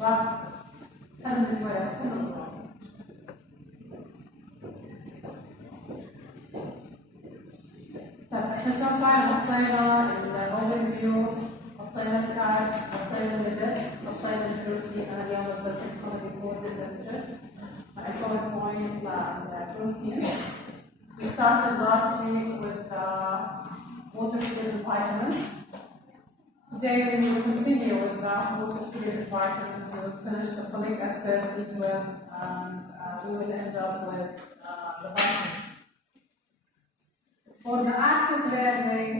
شباب هذا من الورق كله. طيب احنا سو فار حطينا الاوفر فيو، حطينا الكارت، حطينا الليبس، حطينا البروتين. انا اليوم نزلت لكم ريبورت للبروتين مع الباوربوينت للبروتين. We started last week with water-soluble vitamins. Today we will continue with the water-soluble vitamins. We will finish the folic acid, B12, and we will end up with the vitamins. For the active learning,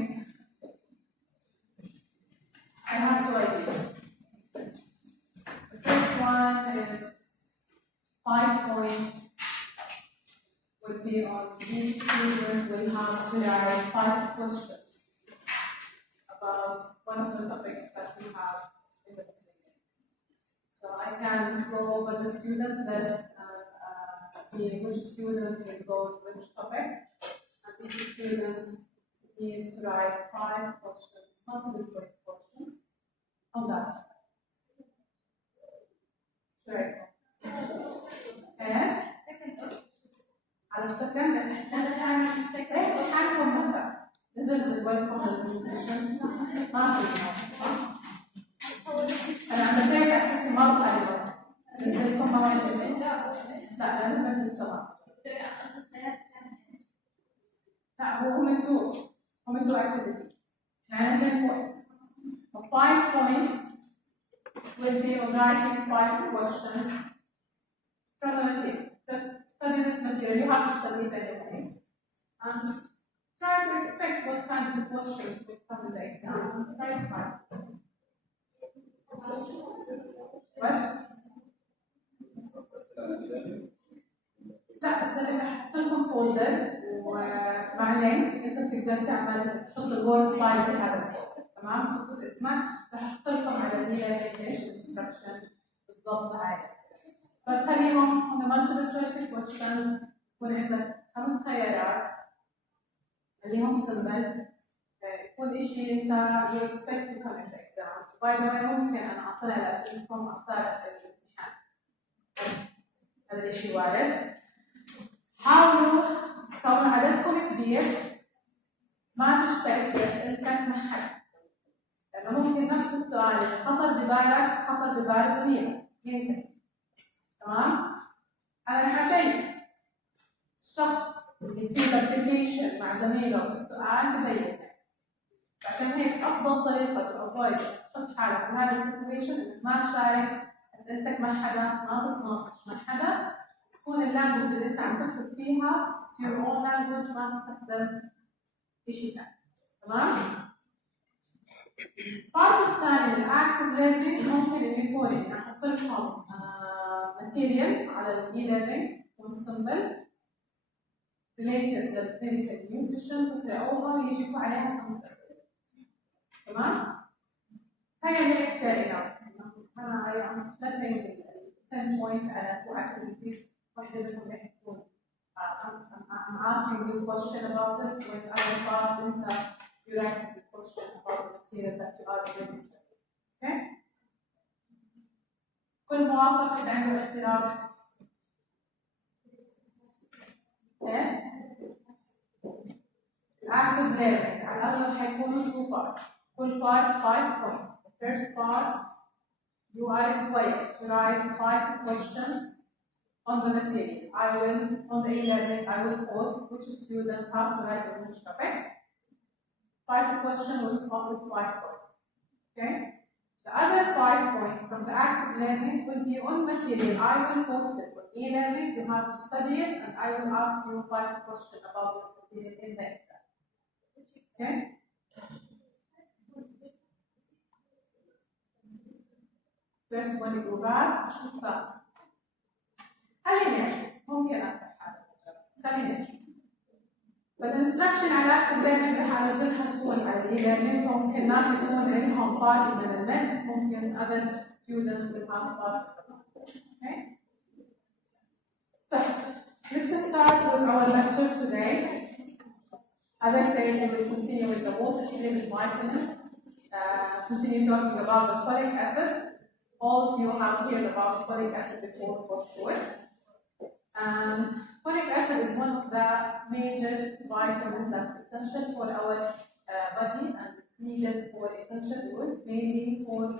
I have two ideas. The first one is 5 points would be on each student will have to write 5 questions about one of the topics that we have in the material. So I can go over the student list and see which student will go with which topic. And each student needs to write 5 questions, multiple choice questions on that topic. Right. And على السكن حالكم متى نزل جدولكم للبرزنتيشن ما في انا عم شايف اساسي ما بطلع نزل لكم موعد لا لازم تستوعب لا هم تو activities يعني 10 points. 5 points will be on writing 5 questions from the material. Just study this material. You have to study it anyway. And try to expect what kind of questions will come in the exam. And try to find. What? لا تصدق احط لكم فولدر ومع لينك انت بتقدر تعمل تحط الوورد فايل بهذا الفولدر. تمام؟ تكتب اسمك راح احط لكم على اللينك ايش الانستركشن بالضبط عايز. بس خليهم هم multiple choice question يكون عندك 5 خيارات خليهم سمبل يكون شيء انت you expect to come in the exam. By the way ممكن انا اطلع على اسئلتكم اختار اسئله الامتحان. هذا الشيء وارد. حاولوا كون عددكم كبير ما تشترك في اسئلتك مع حد. لانه ممكن نفس السؤال اللي خطر ببالك خطر ببال زميلك. يمكن. تمام؟ أنا راح أشيك الشخص اللي فيه الابلكيشن مع زميله بالسؤال تبين. عشان هيك أفضل طريقة تأفويد تحط حالك في هذا السيتويشن إنك ما تشارك أسئلتك مع حدا، ما تتناقش مع حدا، تكون اللانجوج اللي أنت عم تكتب فيها your own language ما تستخدم شيء ثاني. تمام؟ البارت الثاني من الأكتيف ليرنينج ممكن إنه يكون إني أحط لكم material على e-learning يكون simple related للclinical nutrition تقرأوها ويجيكم عليها 5 أسئلة. تمام؟ هاي هيك fair enough. أنا I am splitting 10 points على 2 activities. واحدة منهم راح تكون I'm asking you a question about it with other part أنت you write the question about the material that you are already studying. Okay? كل موافق إذا عنده اعتراف. إيش؟ الأكتيف ليرنينج على الأغلب حيكونوا 2 parts. كل part 5 points. The first part you are required to write 5 questions on the material. I will on the e-learning I will post which student have to write on which topic. 5 questions will start with 5 points. Okay? The other 5 points from the active learning will be on material. I will post it on e-learning. You have to study it, and I will ask you 5 questions about this material in the exam. Okay? First one you go back. شو صار؟ خليني أشوف. ممكن أفتح هذا الجواب. خليني أشوف. فالانستراكشن على active learning راح أنزلها صور على e-learning. ممكن ناس يكون لهم part من المنت. ممكن other students will have part. Okay? So let's start with our lecture today. As I said, we will continue with the water-soluble vitamin. Continue talking about the folic acid. all of you have heard about folic acid before for sure. And folic acid is one of the major vitamins that's essential for our body, and it's needed for essential use, mainly for the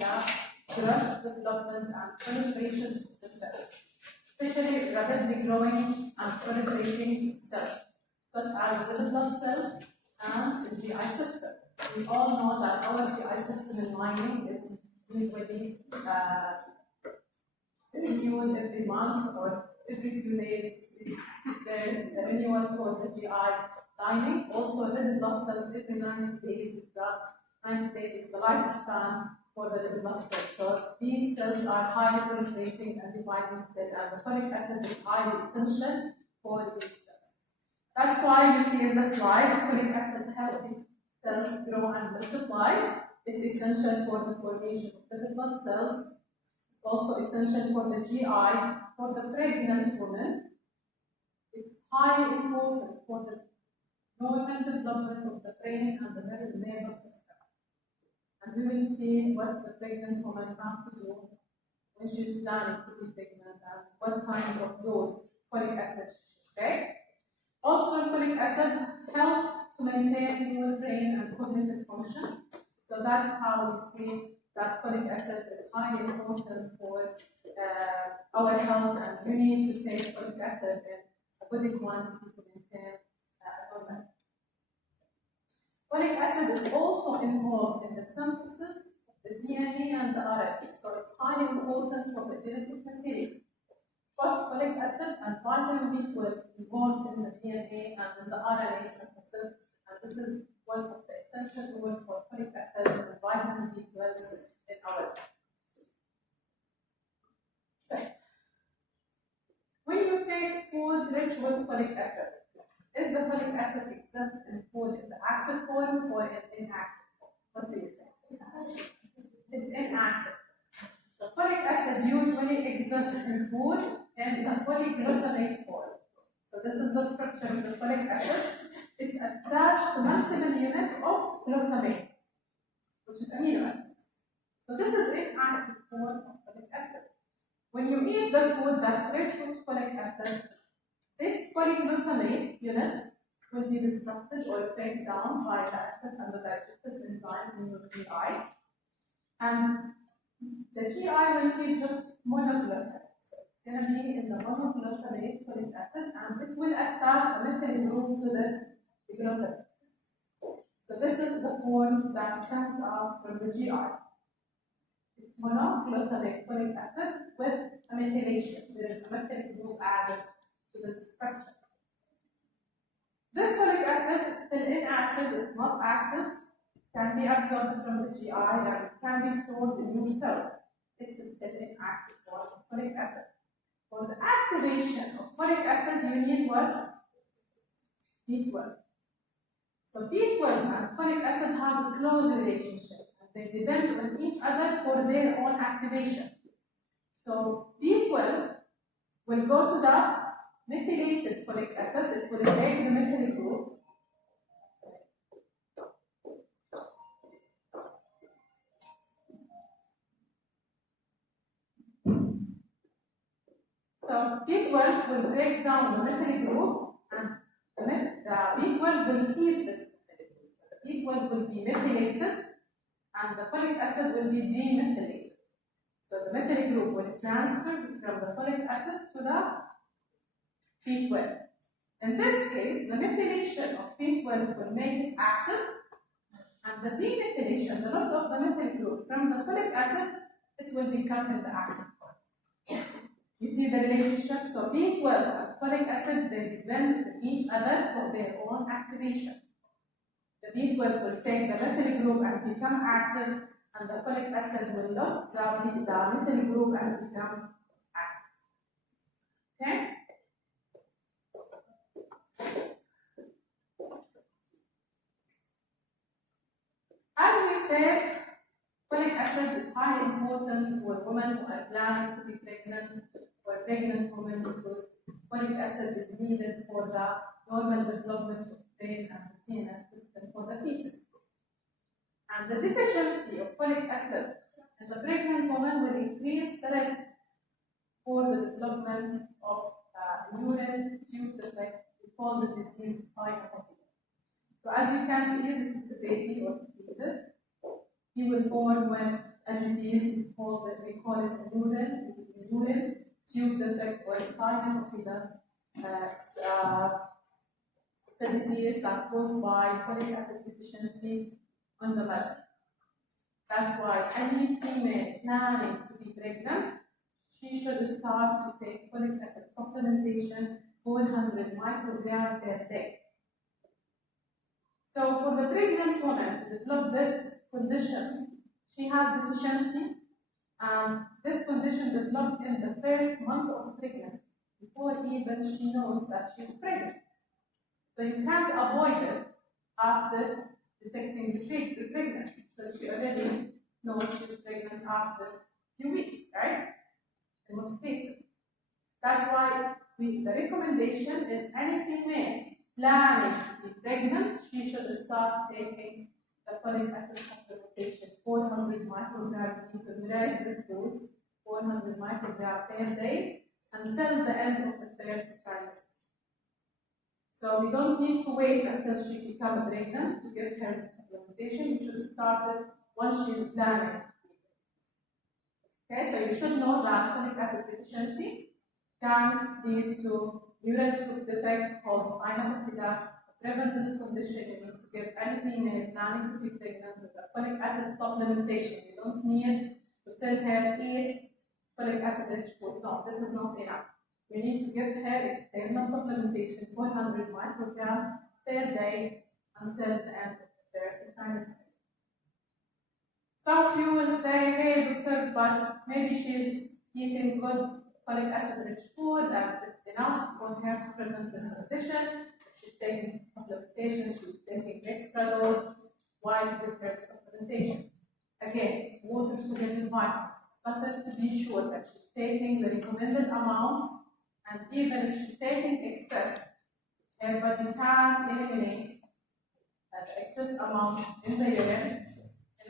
growth, development, and proliferation of the cells, especially rapidly growing and proliferating cells, such as the blood cells and the GI system. We all know that our GI system in lining is usually renewed every month or every few days. There is a renewal for the GI lining. Also, red blood cells every 90 days is the lifespan for the red blood cells. So these cells are highly proliferating and dividing cells, and the folic acid is highly essential for these cells. That's why you see in the slide, folic acid helping cells grow and multiply. It's essential for the formation of the red blood cells. It's also essential for the GI, for the pregnant woman. It's highly important for the normal development of the brain and the nervous system. And we will see what the pregnant woman have to do when she's planning to be pregnant and what kind of dose folic acid she should take. Also, folic acid helps to maintain your brain and cognitive function. So that's how we see that folic acid is highly important for our health, and you need to take folic acid in a good quantity to maintain normal. Folic acid is also involved in the synthesis of the DNA and the RNA, so it's highly important for the genetic material. Both folic acid and vitamin B12 involved in the DNA and in the RNA synthesis, and this is one of the essential roles for folic acid and vitamin B12 in our body. Okay. When you take food rich with folic acid, is the folic acid exist in food in the active form or in inactive form? What do you think? It's inactive. So folic acid usually exists in food in the polyglutamate form. So this is the structure of the folic acid. It's attached to multiple units of glutamate, which is amino acids. So this is inactive form of folic acid. When you eat the food that's rich with folic acid, this polyglutamate unit will be disrupted or break down by the acid and the digestive enzyme in your GI. And the GI will keep just monoglutamate. So it's going to be in the monoglutamate folic acid, and it will attach a methyl group to this glutamate. So this is the form that comes out from the GI. It's monoglutamate folic acid with a methylation. There is a methyl group added to this structure. This folic acid is still inactive, it's not active. It can be absorbed from the GI and it can be stored in your cells. It's still inactive form of folic acid. For the activation of folic acid, you need what? B12. So B12 and folic acid have a close relationship, and they depend on each other for their own activation. So B12 will go to the methylated folic acid, it will break the methyl group. So B12 will break down the methyl group, and the B12 will keep this methyl group. So the B12 will be methylated, and the folic acid will be demethylated. So the methyl group will transfer from the folic acid to the B12. In this case, the methylation of B12 will make it active, and the demethylation, the loss of the methyl group from the folic acid, it will become in the active form. You see the relationship? So B12 and folic acid, they depend on each other for their own activation. The B12 will take the methyl group and become active, and the folic acid will lose the methyl group and become active. Okay? As we said, folic acid is highly important for women who are planning to be pregnant, for pregnant women, because folic acid is needed for the normal development of brain and the CNS system for the fetus. And the deficiency of folic acid in the pregnant woman will increase the risk for the development of neural tube defect. We call the disease spina bifida. So as you can see, this is the baby or the fetus. He will form when a disease called, we call it a neural tube defect or spina bifida. It's a disease that's caused by folic acid deficiency on the mother. That's why any female planning to be pregnant, she should start to take folic acid supplementation 400 micrograms per day. So for the pregnant woman to develop this condition, she has deficiency, and this condition developed in the first month of pregnancy, before even she knows that she's pregnant. So you can't avoid it after detecting the pregnancy, because she already knows she's pregnant after a few weeks, right? In most cases. That's why the recommendation is any female planning to be pregnant, she should start taking the folic acid supplementation 400 micrograms. We need to memorize this dose, 400 micrograms per day, until the end of the first trimester. So we don't need to wait until she becomes pregnant to give her the supplementation. We should start it once she's planning. Okay, so you should know that folic acid deficiency can lead to neural tube defect called spina bifida. To prevent this condition, you need to give any female planning to be pregnant with a folic acid supplementation. You don't need to tell her eat folic acid rich food. No, this is not enough. You need to give her external supplementation 400 micrograms per day until the end of the first trimester. Some of you will say, hey doctor, but maybe she's eating good folic acid rich food and it's enough for her to prevent this condition. If she's taking supplementation, she's taking extra dose, why give her the supplementation? Again, it's water, sugar, and vitamin. It's better to be sure that she's taking the recommended amount, and even if she's taking excess, her body can eliminate the excess amount in the urine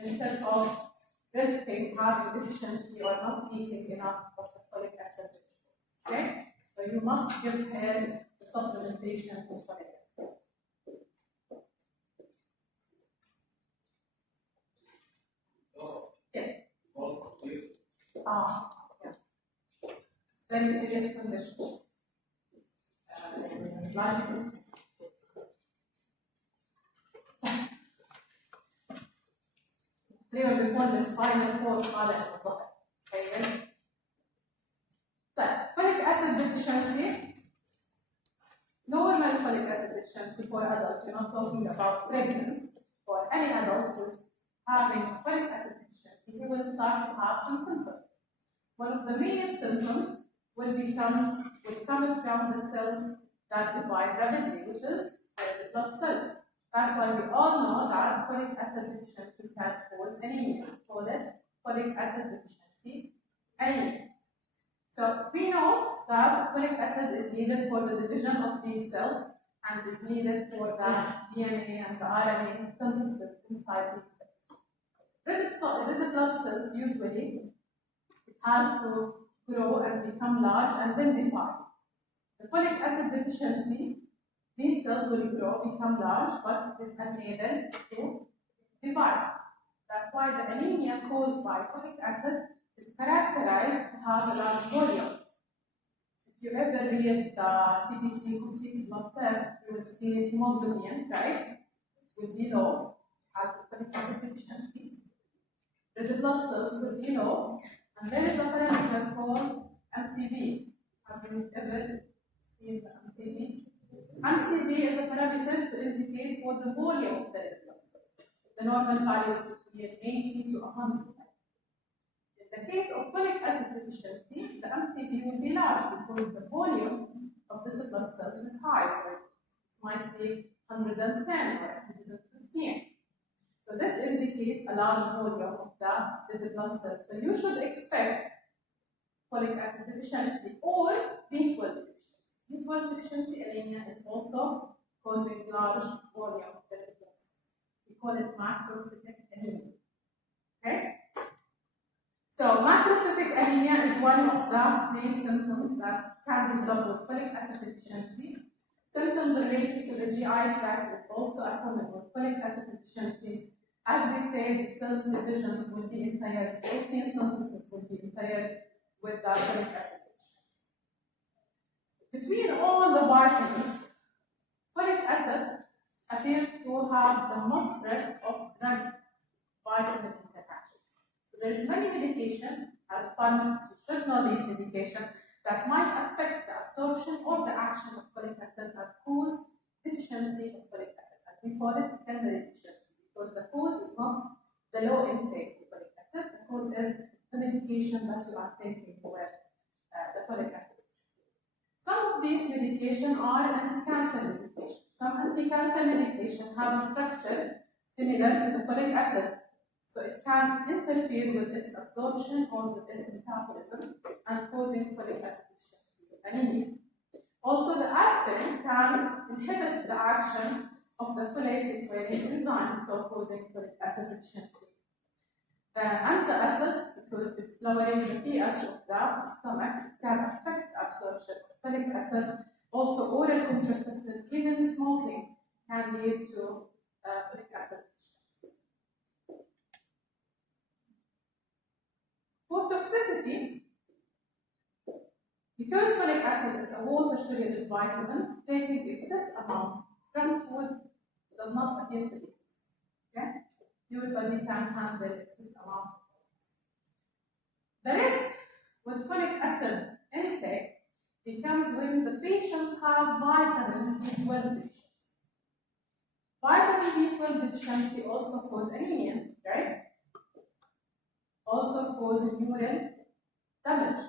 instead of risking having deficiency or not eating enough of the folic acid. Okay? So you must give her the supplementation of folic acid. Yes. Yeah. It's a very serious condition. تقريبا بيكون السباينال كورد طالع من الظهر. تخيل. طيب folic acid deficiency, normal folic acid deficiency for adults, we're not talking about pregnancy. For any adult who's having folic acid deficiency, he will start to have some symptoms. One of the main symptoms will come from the cells that divide rapidly, which is the blood cells. That's why we all know that folic acid deficiency can cause anemia. We call it folic acid deficiency anemia. So we know that folic acid is needed for the division of these cells and is needed for the DNA and the RNA synthesis inside these cells. Red blood cells usually it has to grow and become large and then divide. The folic acid deficiency, these cells will grow, become large, but it is unable to divide. That's why the anemia caused by folic acid is characterized to have a large volume. If you ever read the CBC complete blood test, you will see hemoglobin, right? It will be low, has folic acid deficiency. Red blood cells will be low, and there is a parameter called MCV. Have you ever seen the MCV? MCV is a parameter to indicate what the volume of the red blood cells. The normal value is between 80 to 100. In the case of folic acid deficiency, the MCV will be large because the volume of this blood cells is high, so it might be 110 or 115. So this indicates a large volume of the red blood cells. So you should expect folic acid deficiency or B12 deficiency. B12 deficiency anemia is also causing large volume of the red blood cells. We call it macrocytic anemia. Okay? So macrocytic Anemia is one of the main symptoms that can develop with folic acid deficiency. Symptoms related to the GI tract is also a common with folic acid deficiency. As we say, the cells divisions will be impaired, protein synthesis will be impaired with the folic acid deficiency. Between all the vitamins, folic acid appears to have the most risk of drug-vitamin interaction. So there's many medication, as pharmacists should know this medication, that might affect the absorption or the action of folic acid that cause deficiency of folic acid. And we call it secondary deficiency because the cause is not the low intake of folic acid, the cause is the medication that you are taking with the folic acid. Some of these medications are anti-cancer medications. Some anti-cancer medications have a structure similar to the folic acid, so it can interfere with its absorption or with its metabolism and causing folic acid deficiency anemia. Also, the aspirin can inhibit the action of the folate liquidation enzyme, so causing folic acid deficiency. Antacid, because it's lowering the pH of the stomach, it can affect absorption of folic acid. Also, oral contraceptive, even smoking, can lead to folic acid deficiency. For toxicity, because folic acid is a water-soluble vitamin, taking excess amount from food does not appear to be toxic. Okay? Your body can handle excess amount of folic acid. The risk with folic acid intake becomes when the patients have vitamin B12 deficiency. Vitamin B12 deficiency also causes anemia, right? Also causes neural damage,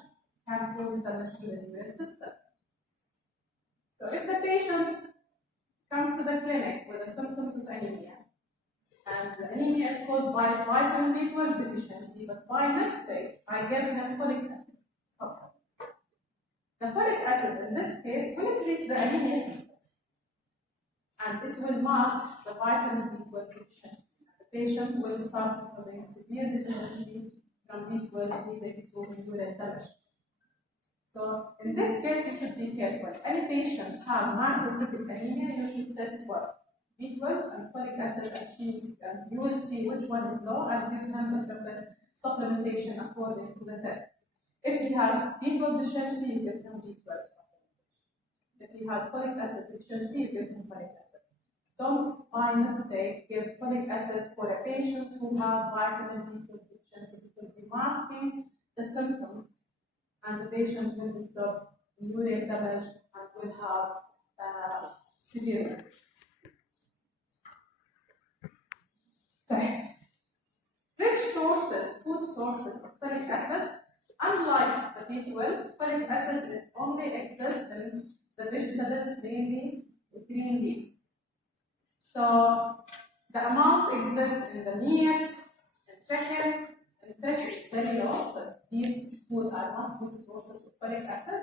can cause damage to the neural system. So if the patient comes to the clinic with the symptoms of anemia, and the anemia is caused by vitamin B12 deficiency, but by mistake, I give him folic acid supplement. The folic acid in this case will treat the anemia symptoms, and it will mask the vitamin B12 deficiency. The patient will start having severe deficiency from B12 leading to neural damage. So in this case, you should be careful. Any patient have macrocytic anemia, you should test for B12 and folic acid achieved, and you will see which one is low and give him the proper supplementation according to the test. If he has B12 deficiency, you give him B12 supplementation. If he has folic acid deficiency, you give him folic acid. Don't, by mistake, give folic acid for a patient who have vitamin B12 deficiency because you're masking the symptoms, and the patient will develop neural damage and will have severe damage. Rich sources, food sources of folic acid, unlike the B12, folic acid is only exists in the vegetables, mainly the green leaves. So the amount exists in the meat, in chicken, in fish is very low. So these foods are not good sources of folic acid.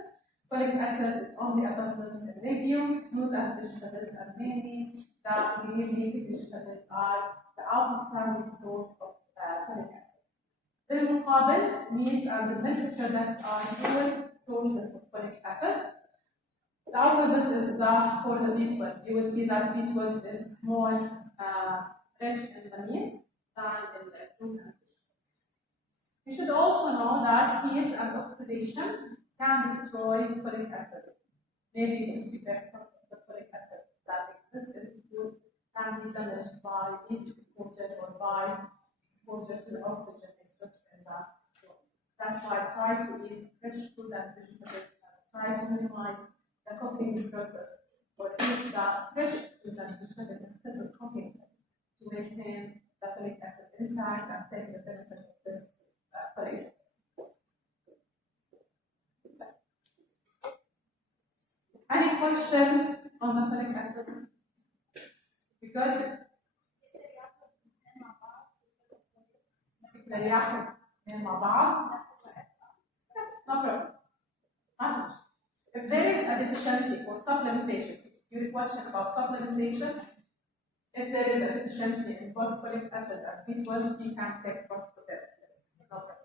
Folic acid is only abundant in legumes, fruit and vegetables, and mainly the green leafy vegetables are the outstanding source of folic acid. بالمقابل, meat and the milk products are poor sources of folic acid. The opposite is for the B12. You will see that B12 is more rich in the meat than in the fruit and vegetables. You should also know that heat and oxidation can destroy folic acid. Maybe 50% of the folic acid that exists in food can be damaged by heat exposure or by exposure to the oxygen exists in that food. That's why I try to eat fresh food and vegetables and try to minimize the cooking process or eat the fresh food and vegetables instead of cooking it to maintain the folic acid intact and take the benefit of this folic acid. Any question on the folic acid? We good? مع بعض. No problem. If there is a deficiency for supplementation, your question about supplementation, if there is a deficiency in both folic acid and B12, you can take both together. No problem.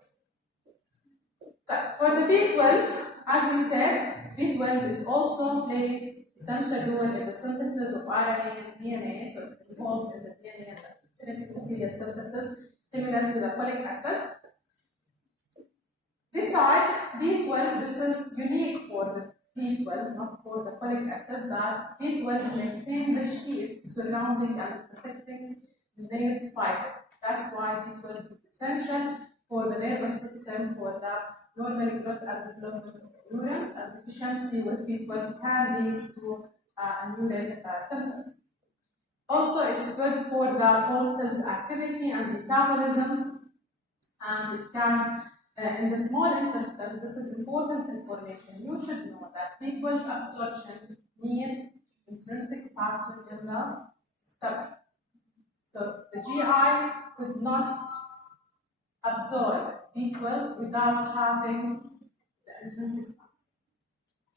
So, for the B12, as we said, B12 is also playing essential role in the synthesis of RNA and DNA, so it's involved in the DNA and the genetic material synthesis, similar to the folic acid. Besides B12, this is unique for the B12, not for the folic acid, that B12 maintains the sheath surrounding and protecting the nerve fiber. That's why B12 is essential for the nervous system, for the normal growth and development of neurons, and deficiency with B12 can lead to neural symptoms. Also, it's good for the whole cell's activity and metabolism, and it can, in the small intestine, this is important information. You should know that B12 absorption needs intrinsic factor in the stomach. So the GI could not absorb B12 without having the intrinsic factor.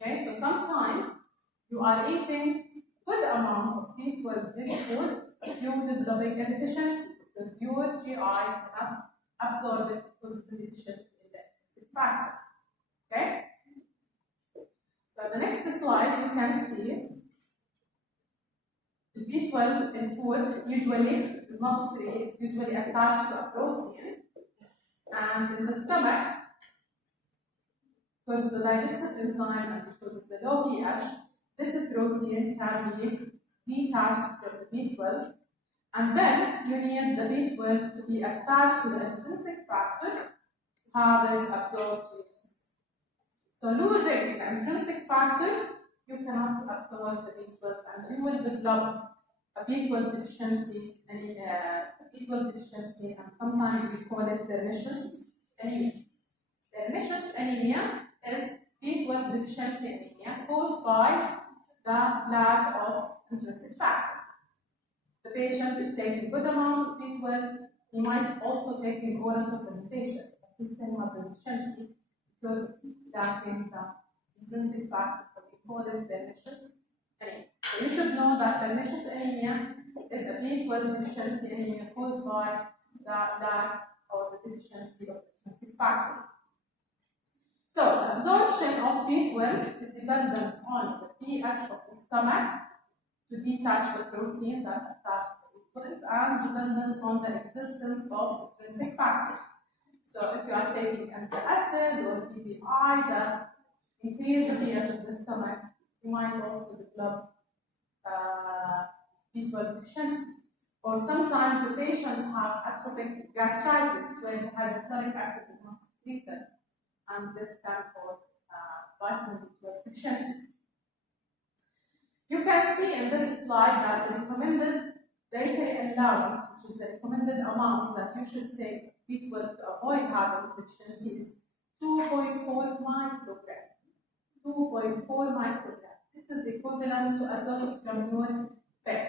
Okay, so sometimes you are eating good amount of B12 rich food, but you're developing a deficiency because your GI cannot absorb it because of the deficiency in the intrinsic factor. Okay? So the next slide you can see the B12 in food usually is not free, it's usually attached to a protein. And in the stomach, because of the digestive enzyme and because of the low pH, this protein can be detached from the B12, and then you need the B12 to be attached to the intrinsic factor to have it absorbed to your system. So losing the intrinsic factor, you cannot absorb the B12, and you will develop a B12 deficiency, and sometimes we call it pernicious anemia. Pernicious anemia is B12 deficiency anemia caused by the lack of intrinsic factor. The patient is taking good amount of B12. He might also take oral supplementation, but he still have the deficiency because of lacking the intrinsic factor. So we call it pernicious anemia. So you should know that pernicious anemia is a B12 deficiency anemia caused by the lack or the deficiency of intrinsic factor. So absorption of B12 is dependent on the pH of the stomach to detach the protein that attach to B12, and dependent on the existence of intrinsic factor. So if you are taking antacid or PPI that increase the pH of the stomach, you might also develop B12 deficiency. Or sometimes the patients have atrophic gastritis where the hydrochloric acid is not secreted, and this can cause vitamin B12 deficiency. You can see in this slide that the recommended dietary allowance, which is the recommended amount that you should take B12 to avoid having deficiency, is 2.4 microgram. 2.4 microgram. This is equivalent to a dose from your pen.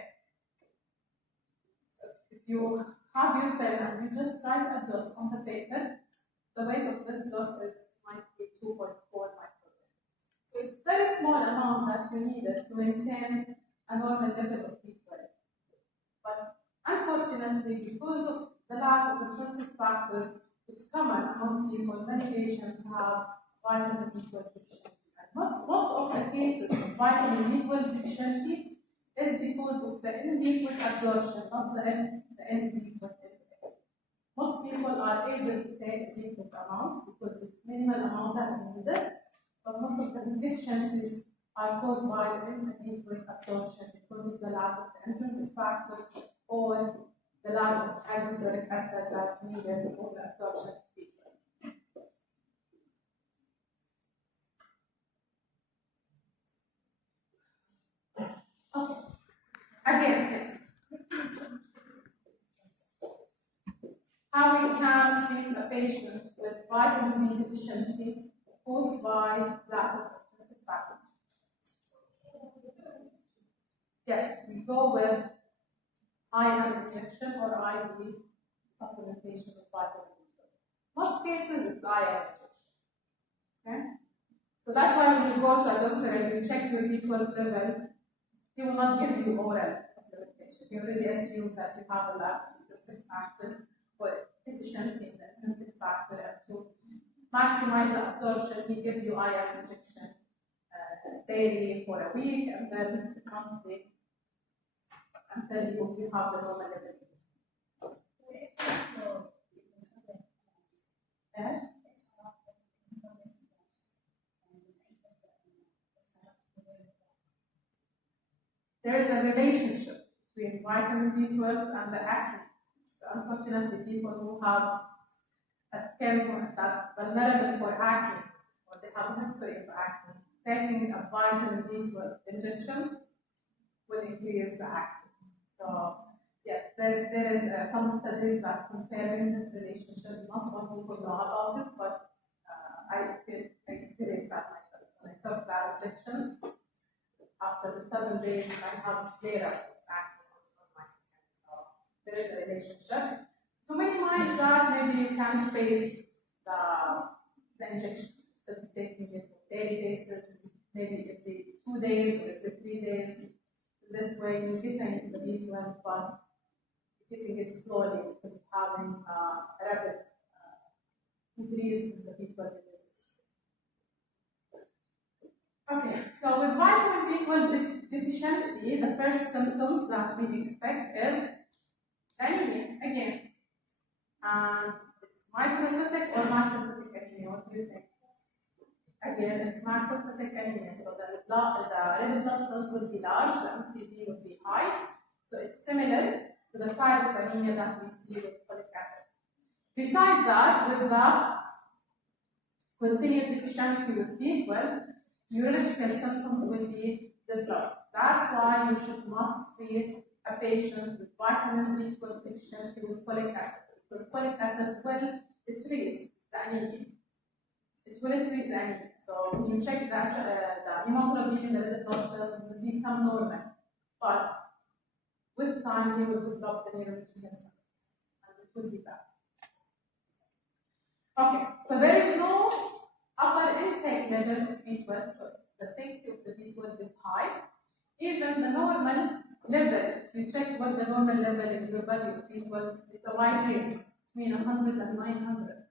So if you have your pen and you just write a dot on the paper, the weight of this dot might be 2.4 microgram. So it's a very small amount that you needed to maintain a normal level of B12. But unfortunately, because of the lack of intrinsic factor, it's common among people. Many patients have vitamin B12 deficiency. And most of the cases of vitamin B12 deficiency is because of the inadequate absorption, not the inadequate intake. Most people are able to take adequate amount because it's minimal amount that we needed, but most of the deficiencies are caused by the inadequate absorption because of the lack of the intrinsic factor or the lack of hydrochloric acid that's needed for the absorption of B12. Okay. Again, yes. How we can treat a patient with vitamin B deficiency caused by lack of intrinsic factor. Yes, we go with IM injection or IV supplementation of vitamin B12. Most cases it's IM injection. Okay? So that's why when you go to a doctor and you check your B12 level, he will not give you oral supplementation. He already assumes that you have a lack of intrinsic factor or deficiency in the intrinsic factor, and to maximize the absorption. We give you iron injection daily for a week and then monthly until you have the normal level. Yes? There is a relationship between vitamin B12 and the acne. So unfortunately, people who have a skin that's vulnerable for acne, or they have a history of acne, taking a vitamin B12 injections will increase the acne. So yes, there is some studies that confirming this relationship. Not all people know about it, but I experienced that myself. When I took that injections, after the 7 days, I have flare-up of acne on my skin. So there is a relationship. To minimize that, maybe you can space the injection instead of taking it on a daily basis, maybe every 2 days or every 3 days. This way, you're getting the B12, but you're getting it slowly instead of having a rapid increase in the B12 in your system. Okay, so with vitamin B12 deficiency, the first symptoms that we expect is anemia again. And it's microcytic or macrocytic anemia. What do you think? Again, it's macrocytic anemia. So the red blood cells will be large, the MCV will be high. So it's similar to the type of anemia that we see with folic acid. Besides that, with the continued deficiency with B12, neurological symptoms will be developed. That's why you should not treat a patient with vitamin B12 deficiency with folic acid, because folic acid will treat the anemia. It will treat the anemia. So when you check the hemoglobin in the red blood cells will become normal, but with time you will develop the neurological symptoms, and it will be bad. Okay, so there is no upper intake level of B12, so the safety of the B12 is high. Even the normal level, if you check what the normal level in your body of B12, it's a wide range between 100 and 900.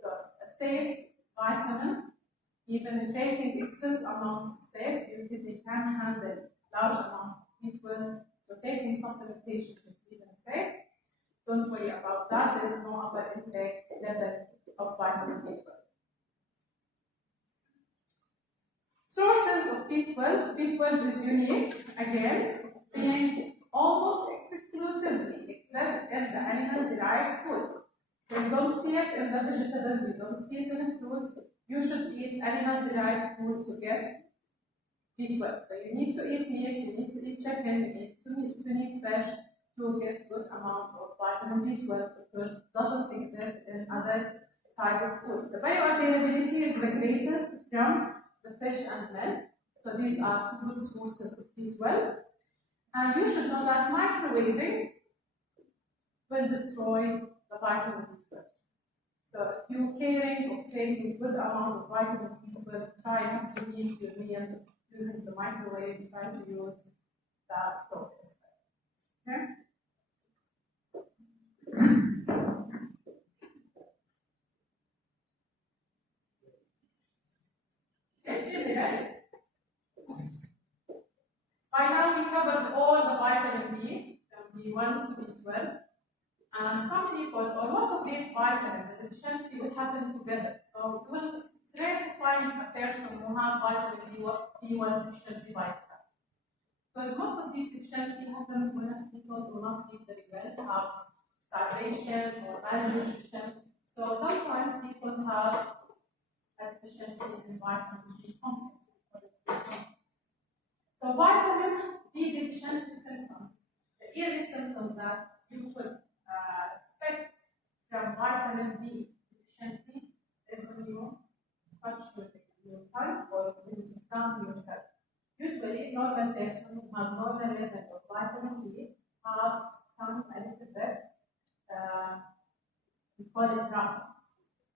So a safe vitamin, even if taking excess amount is safe, they can handle large amount of B12. So taking supplementation is even safe. Don't worry about that. There is no upper intake level of vitamin B12. Sources of B12. B12 is unique, again, being almost exclusively exists in the animal-derived food. So you don't see it in the vegetables, you don't see it in the fruit. You should eat animal-derived food to get B12. So you need to eat meat, you need to eat chicken, you need to eat fish to get good amount of vitamin B12, because it doesn't exist in other type of food. The bioavailability is the greatest from the fish and milk. So these are two good sources of B12. And you should know that microwaving will destroy the vitamin B12. So if you're caring of taking a good amount of vitamin B12, try not to heat your meal using the microwave, try to use the stove instead. Okay? By now we covered all the vitamin B, from B1 to B12, and some people, or most of these vitamins, the deficiency will happen together. So it's rare to find a person who has vitamin B1 deficiency by itself. Because most of these deficiency happens when people do not eat very well, have starvation or malnutrition. So sometimes people have a deficiency in vitamin B complex. So vitamin B deficiency symptoms, the early symptoms that you could expect from vitamin B deficiency is when you touch your tongue or when you examine yourself. Usually, normal persons who have normal level of vitamin B have tongue a little bit, we call it rough.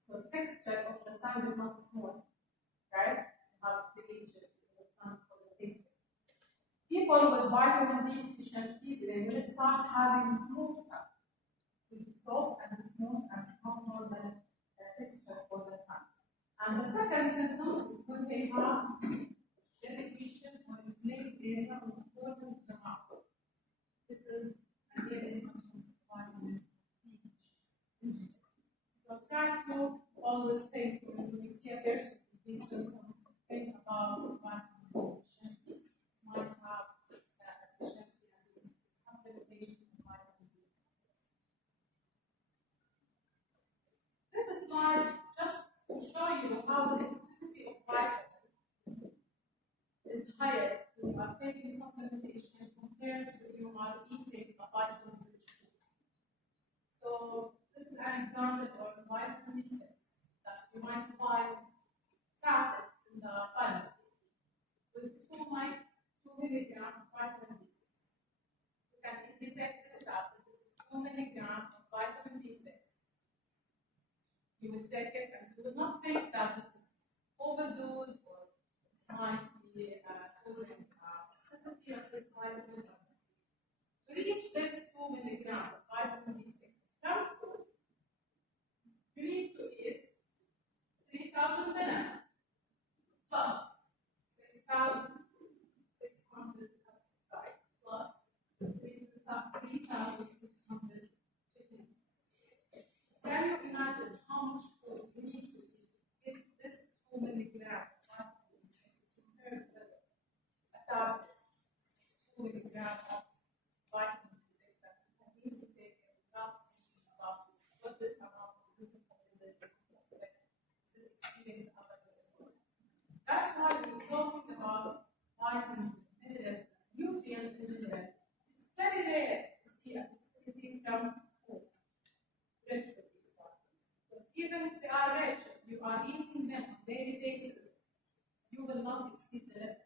So the texture of the tongue is not smooth, right? You have ridges in the tongue for the taste. People with vitamin B deficiency, they will start having smooth tongue. It will be soft and smooth and not normal texture for the tongue. And the second symptoms is when they have irritation or inflamed area of the corner of the mouth. This is an area sometimes vitamin B. So try to always think when you see a person with these symptoms, think about vitamin B deficiency. It might have deficiency and some limitation of vitamin B. This slide just to show you how the toxicity of vitamin is higher when you are taking supplementation compared to you are eating a vitamin rich food. So this is an example of vitamin B6 that you might find tablets in the pharmacy with 2 milligram of vitamin B6. You can easily take this tablet. This is 2 milligram of vitamin B6. You will take it and you will not think that this is overdose or it might be causing toxicity of this vitamin. To reach this 2 milligram of vitamin B6 from food, you need to eat 3,000 bananas plus 6,600 cups of rice plus 3,600 chicken. Can you imagine how much food you need to eat to get this 2 milligram of vitamin B6 compared with a tablet, 2 milligram of vitamin B6 that you can easily take without thinking about what this amount of system is it exceeding the other way. That's why we're talking about vitamins, minerals, and nutrients in general. It's very rare to see a toxicity from food rich with these vitamins. Because even if they are rich, if you are eating them on a daily basis, you will not exceed the limit.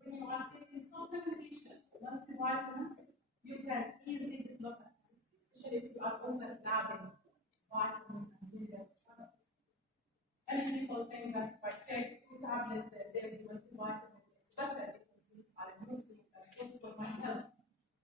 When you are taking supplementation of multivitamins, you can easily develop a toxicity, especially if you are overlapping vitamins and minerals. Many people think that if I take 2 tablets a day with multivitamin, it's better because these are nutrients that are good for my health.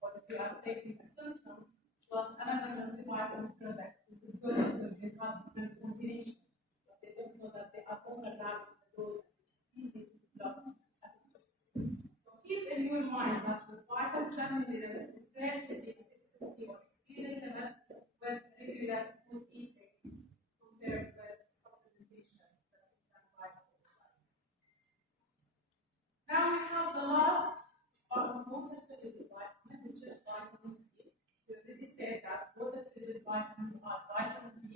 But if you are taking a symptom plus another multivitamin product, this is good because they have different combinations, but they don't know that they are overlapping the dose and it's easy to develop a toxicity. So keep in your mind that with vitamins and minerals, it's rare to see a toxicity or exceeding limits with regular food eating compared with supplementation that you can buy from the sites. Now we have the last water-soluble vitamin, which is vitamin C. We already said that water-soluble vitamins are vitamin B,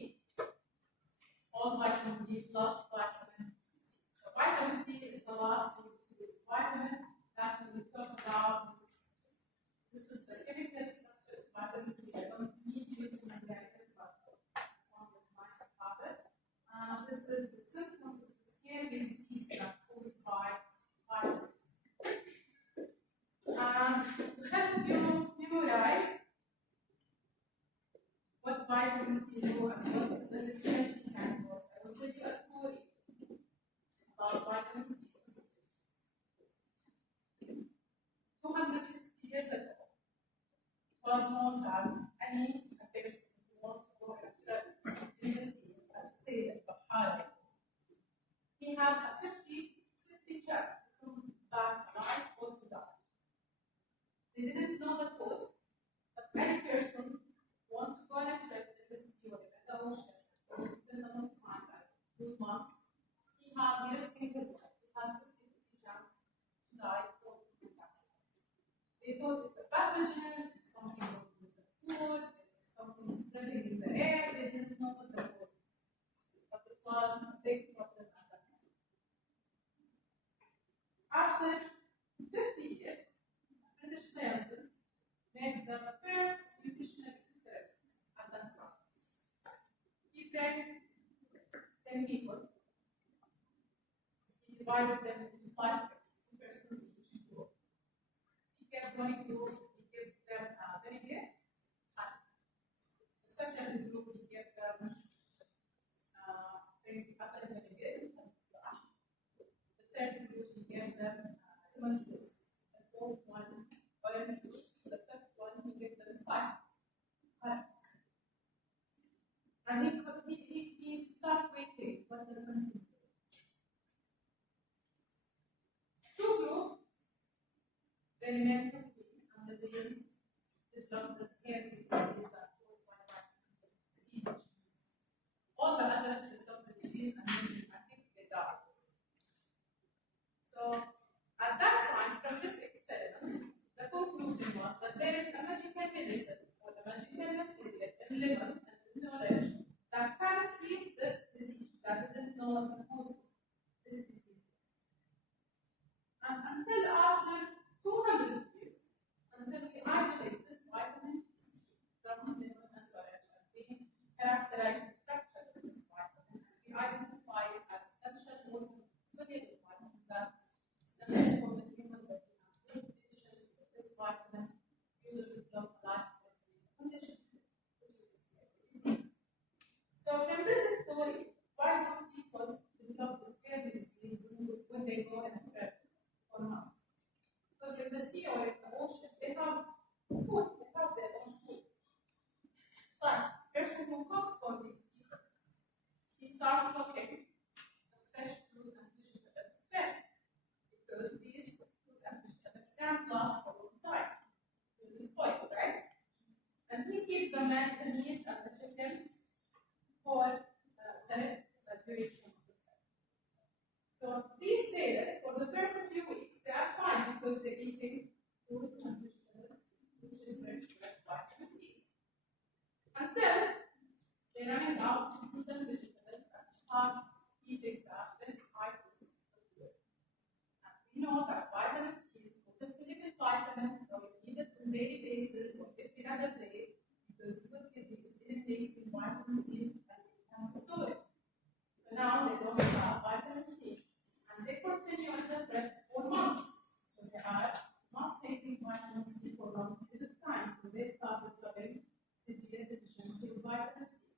all vitamin B plus vitamin C. So vitamin C is the last water-soluble vitamin that we will talk about. This is the chemical structure of vitamin C. I don't need you to memorize it, but one of my habits. This is the symptoms of the skin disease that are caused by vitamins. To help you memorize what vitamin C do and what the deficiency can cause, I will tell you a story about vitamin C. 260 years ago, it was known as any person who wants to go and in the sea as a sailor, Bahari. He has a 50 chance to come back alive or to die. They didn't know the cause, but any person who wants to go on a trip in the sea or in the ocean or spend a long time, like 2 months, he has risking his life. He has 50 chance to die or to come back. They thought it's a pathogen, it's something wrong with the food, it's something spreading in the air. They didn't know what the cause is, but it was a big problem at that time. After 50 years, British scientists made the first nutritional experiments at that time. He brought 10 people. He divided them into 5 groups, 2 persons in each group. He kept going to, he gave them vinegar. And the second group, he gave them apple vinegar. The third group, he gave them lemon juice. The fourth one, orange juice. The fifth one, he gave them spices. And he started waiting what the symptoms were. what the cause of this disease is. And until after 200 years, until we isolated vitamin C from lemon and orange and we characterized the structure of this vitamin, and we identify it as essential water soluble vitamin that's essential for the human body and with deficiency of this vitamin usually develop a life-threatening condition, which is the disease. So from this story, why most people develop the scurvy disease when they go in a trip for months? Because in the sea or in the ocean, they have food, they have their own food. But the person who cooks for these people, he starts cooking the fresh fruit and vegetables first, because these fruit and vegetables can't last for a long time. They will be spoiled, right? And he keeps the meat and the chicken for the rest of the duration of the trip. So these sailors, for the first few weeks, they are fine because they're eating fruit and vegetables, which is rich with vitamin C. Until they're running out of fruit and vegetables and start eating the best items of food. And we know that vitamin C is water-soluble vitamin, so we need it on a daily basis or every other day because your kidney is eliminating vitamin C and we can store it. So now they don't have vitamin C and they continue on the trip for months. So they are not taking vitamin C for a long period of time. So they start developing severe deficiency of vitamin C.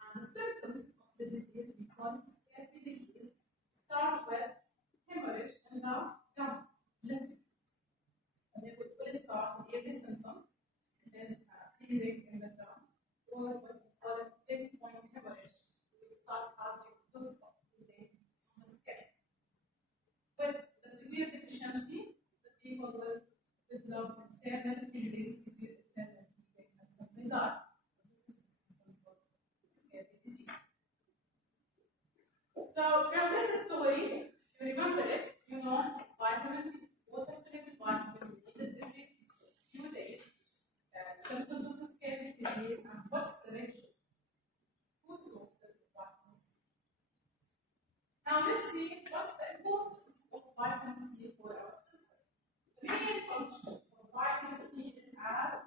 And the symptoms of the disease, we call it scurvy disease, start with hemorrhage in the gum, lymph. And they will start the early symptoms. It is bleeding in the gum, or what we call it pinpoint hemorrhage. We start having lots of bleeding on the skin. With the severe deficiency, the people will develop internal bleeding, severe internal bleeding, until they die. This is the symptoms of scurvy disease. So from this story, you remember it, you know it's vitamin, water-soluble vitamin, we need it every few days. Symptoms of the scurvy disease, and what's the ratio? Food sources of vitamin C. Now let's see what's the importance of vitamin C for our system. The main function of vitamin C is as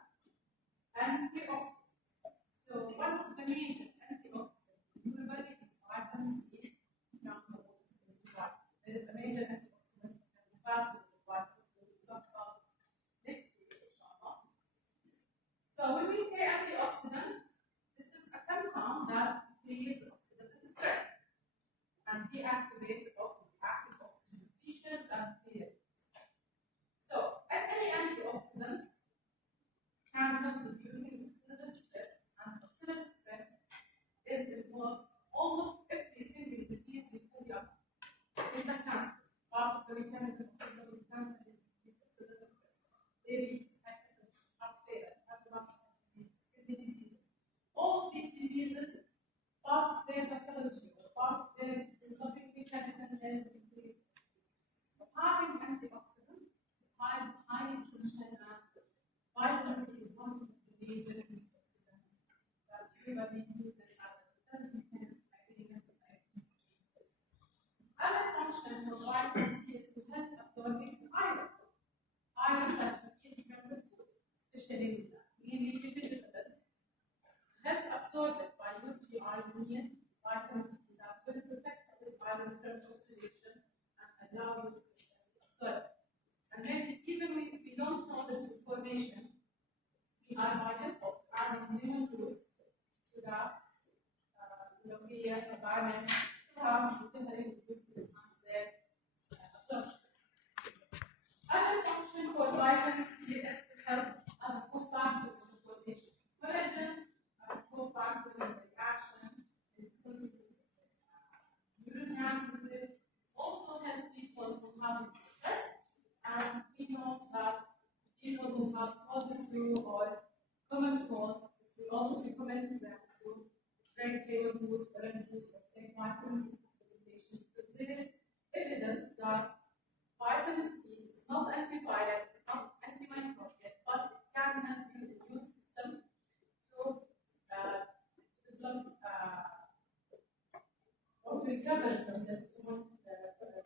antioxidant. So one of the main antioxidants in your body is vitamin C from the water-soluble vitamin. There is a major antioxidant and the fat-soluble vitamin that we'll talk about next week, inshallah. So when we say antioxidant, this is a compound that decreases oxidative stress and deactivate the active oxygen species and clear it. So any antioxidant can help reducing oxidative stress, and oxidative stress is involved almost every single disease you study up. In the cancer, part of the mechanism of cancer is oxidative stress. Diabetes, hypertension, heart failure, cardiovascular disease, kidney disease. All of these diseases, part of their pathology or part of their developing mechanism is increased oxidative. So having antioxidant is highly essential, and vitamin C is one of the major antioxidants that everybody uses as a defense mechanism against disease. Other function of vitamin C is to help absorbing iron. Iron that you eat from the food, especially green leafy vegetables, help absorb it by your GI union, vitamin C that will protect this iron from oxidation and allow your system to absorb it. And maybe even if we don't know this information, we are by default adding lemon juice to the urea, environment, to have utility reduced to enhance their absorption. Other function for vitamin C is to help as a cofactor in the formation of collagen, as a cofactor in the reaction, in the synthesis of neurotransmitter. developed from this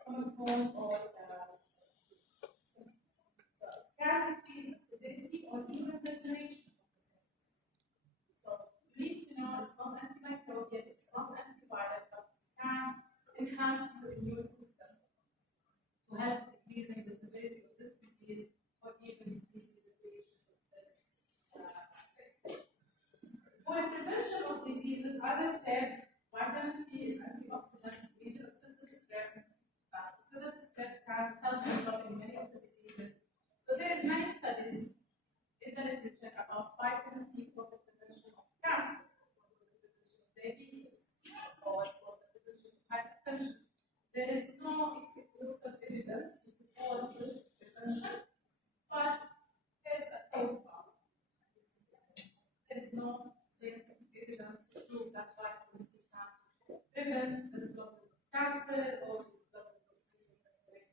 common cold or so it can increase acidity or even the duration of the symptoms. So you need to know it's not antimicrobial, it's not antiviral, but it can enhance your immune system to help decreasing the severity of this disease or even decreasing the duration of this sickness. For prevention of diseases, as I said, vitamin C is antioxidant, increases oxidative stress. Oxidative stress can help develop in many of the diseases. So there is many studies in the literature about vitamin C for the prevention of cancer, for the prevention of diabetes, or for the prevention of hypertension. There is no exclusive evidence to support this prevention, but there is a thought about it. There is no scientific evidence to prove that vitamin C can prevent the development of cancer or the development of diseases.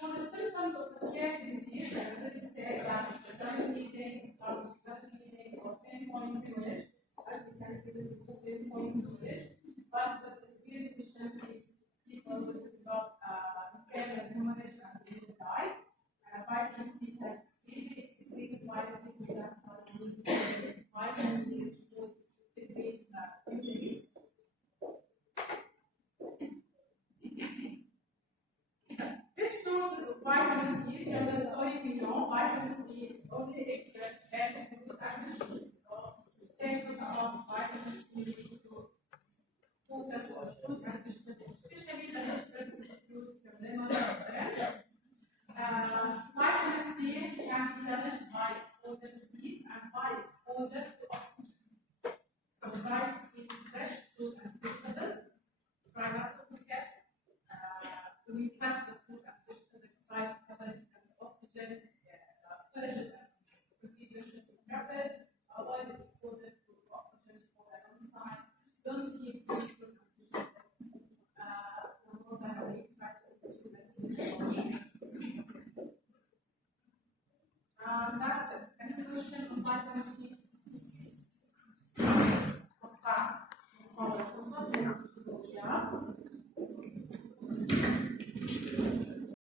For the symptoms of the celiac disease, I already said that the gut bleeding, start with gut bleeding or pinpoint hemorrhage. As you can see, this is a pinpoint hemorrhage. But with the severe deficiency, people will develop internal hemorrhage and they will die. Vitamin C has really excreted vitamin D, that's why we need vitamin C, which would secrete injuries. Which sources of vitamin C? From the story we know, vitamin C only exists in food and fish. So take about vitamin C to focus on food and fish, especially the citrus fruit from lemon or orange. Vitamin C can be damaged by exposure to heat and by exposure to oxygen. So try to eat fresh fruit and vegetables. Try not to forget when you cast the food and vegetables, try to cover it with oxygen, storage procedure should be careful. Avoid exposure to oxygen for a long time. Don't eat fresh fruit and vegetables for more than a week. Try to consume it in a week. That's it. Any question on vitamin